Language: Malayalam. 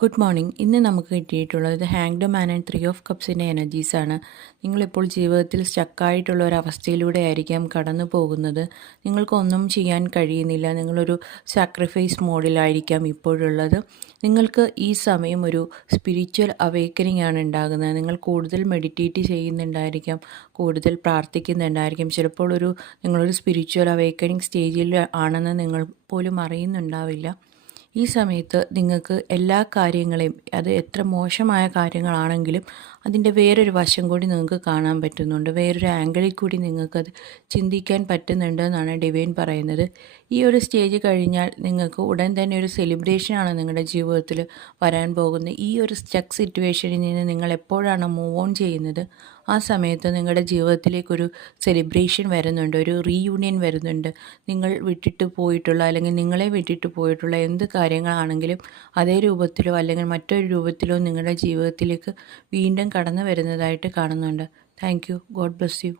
Good morning. ഇന്ന് നമുക്ക് കിട്ടിയിട്ടുള്ളത് hanged man and three of കപ്സിൻ്റെ എനർജീസാണ്. നിങ്ങളിപ്പോൾ ജീവിതത്തിൽ സ്റ്റക്കായിട്ടുള്ള ഒരവസ്ഥയിലൂടെ ആയിരിക്കാം കടന്നു പോകുന്നത്. നിങ്ങൾക്കൊന്നും ചെയ്യാൻ കഴിയുന്നില്ല. നിങ്ങളൊരു സാക്രിഫൈസ് മോഡിലായിരിക്കാം ഇപ്പോഴുള്ളത്. നിങ്ങൾക്ക് ഈ സമയം ഒരു സ്പിരിച്വൽ അവേക്കനിങ് ആണ് ഉണ്ടാകുന്നത്. നിങ്ങൾ കൂടുതൽ മെഡിറ്റേറ്റ് ചെയ്യുന്നുണ്ടായിരിക്കാം, കൂടുതൽ പ്രാർത്ഥിക്കുന്നുണ്ടായിരിക്കും. ചിലപ്പോൾ നിങ്ങളൊരു സ്പിരിച്വൽ അവേക്കനിങ് സ്റ്റേജിൽ ആണെന്ന് നിങ്ങൾ പോലും അറിയുന്നുണ്ടാവില്ല. ഈ സമയത്ത് നിങ്ങൾക്ക് എല്ലാ കാര്യങ്ങളെയും, അത് എത്ര മോശമായ കാര്യങ്ങളാണെങ്കിലും അതിൻ്റെ വേറൊരു വശം കൂടി നിങ്ങൾക്ക് കാണാൻ പറ്റുന്നുണ്ട്. വേറൊരു ആംഗിളിൽ കൂടി നിങ്ങൾക്കത് ചിന്തിക്കാൻ പറ്റുന്നുണ്ട് എന്നാണ് ഡിവൈൻ പറയുന്നത്. ഈ ഒരു സ്റ്റേജ് കഴിഞ്ഞാൽ നിങ്ങൾക്ക് ഉടൻ തന്നെ ഒരു സെലിബ്രേഷനാണ് നിങ്ങളുടെ ജീവിതത്തിൽ വരാൻ പോകുന്നത്. ഈ ഒരു സ്റ്റക്ക് സിറ്റുവേഷനിൽ നിന്ന് നിങ്ങൾ എപ്പോഴാണ് മൂവ് ഓൺ ചെയ്യുന്നത്, ആ സമയത്ത് നിങ്ങളുടെ ജീവിതത്തിലേക്കൊരു സെലിബ്രേഷൻ വരുന്നുണ്ട്, ഒരു റീയൂണിയൻ വരുന്നുണ്ട്. നിങ്ങൾ വിട്ടിട്ട് പോയിട്ടുള്ള, അല്ലെങ്കിൽ നിങ്ങളെ വിട്ടിട്ട് പോയിട്ടുള്ള എന്ത് കാര്യങ്ങളാണെങ്കിലും അതേ രൂപത്തിലോ അല്ലെങ്കിൽ മറ്റൊരു രൂപത്തിലോ നിങ്ങളുടെ ജീവിതത്തിലേക്ക് വീണ്ടും കടന്നു വരുന്നതായിട്ട് കാണുന്നുണ്ട്. Thank you. God bless you.